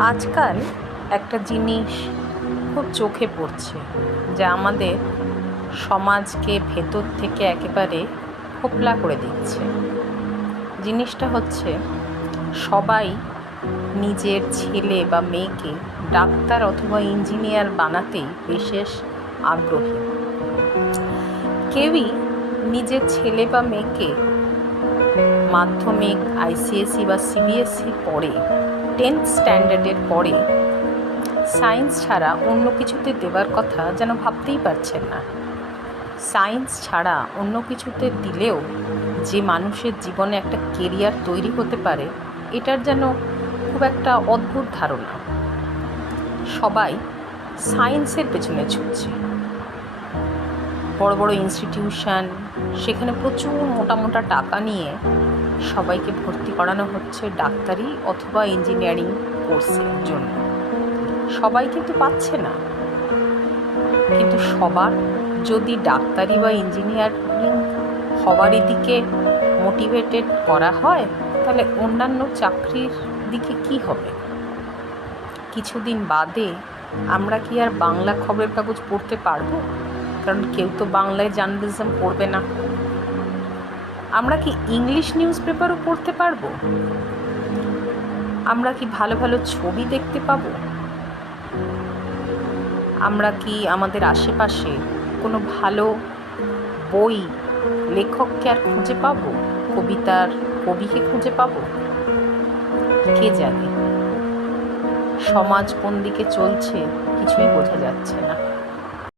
আজকাল একটা জিনিস খুব চোখে পড়ছে, যা আমাদের সমাজকে ভেতর থেকে একেবারে খোকলা করে দিচ্ছে। জিনিসটা হচ্ছে, সবাই নিজের ছেলে বা মেয়েকে ডাক্তার অথবা ইঞ্জিনিয়ার বানাতেই বিশেষ আগ্রহী। কেউই নিজের ছেলে বা মেয়েকে মাধ্যমিক, আইসিএসসি বা সিবিএসসি পড়ে 10th স্ট্যান্ডার্ডের পরে সায়েন্স ছাড়া অন্য কিছুতে দেওয়ার কথা যেন ভাবতেই পারছেন না। সায়েন্স ছাড়া অন্য কিছুতে দিলেও যে মানুষের জীবনে একটা কেরিয়ার তৈরি হতে পারে, এটার যেন খুব একটা অদ্ভুত ধারণা। সবাই সায়েন্সের পেছনে ছুটছে। বড় বড় ইনস্টিটিউশন, সেখানে প্রচুর মোটা মোটা টাকা নিয়ে সবাইকে ভর্তি করানো হচ্ছে ডাক্তারি অথবা ইঞ্জিনিয়ারিং কোর্সের জন্য। সবাই কিন্তু পাচ্ছে না, কিন্তু সবার যদি ডাক্তারি বা ইঞ্জিনিয়ারিং হওয়ারই দিকে মোটিভেটেড করা হয়, তাহলে অন্যান্য চাকরির দিকে কি হবে? কিছুদিন বাদে আমরা কি আর বাংলা খবরের কাগজ পড়তে পারবো? কারণ কেউ তো বাংলায় জার্নালিজম পড়বে না। আমরা কি ইংলিশ নিউজ পেপারও পড়তে পারবো? আমরা কি ভালো ভালো ছবি দেখতে পাবো? আমরা কি আমাদের আশেপাশে কোনো ভালো বই, লেখককে আর খুঁজে পাবো? কবিতার কবিকে খুঁজে পাবো? কে জানে। সমাজ কোন দিকে চলছে কিছুই বোঝা যাচ্ছে না।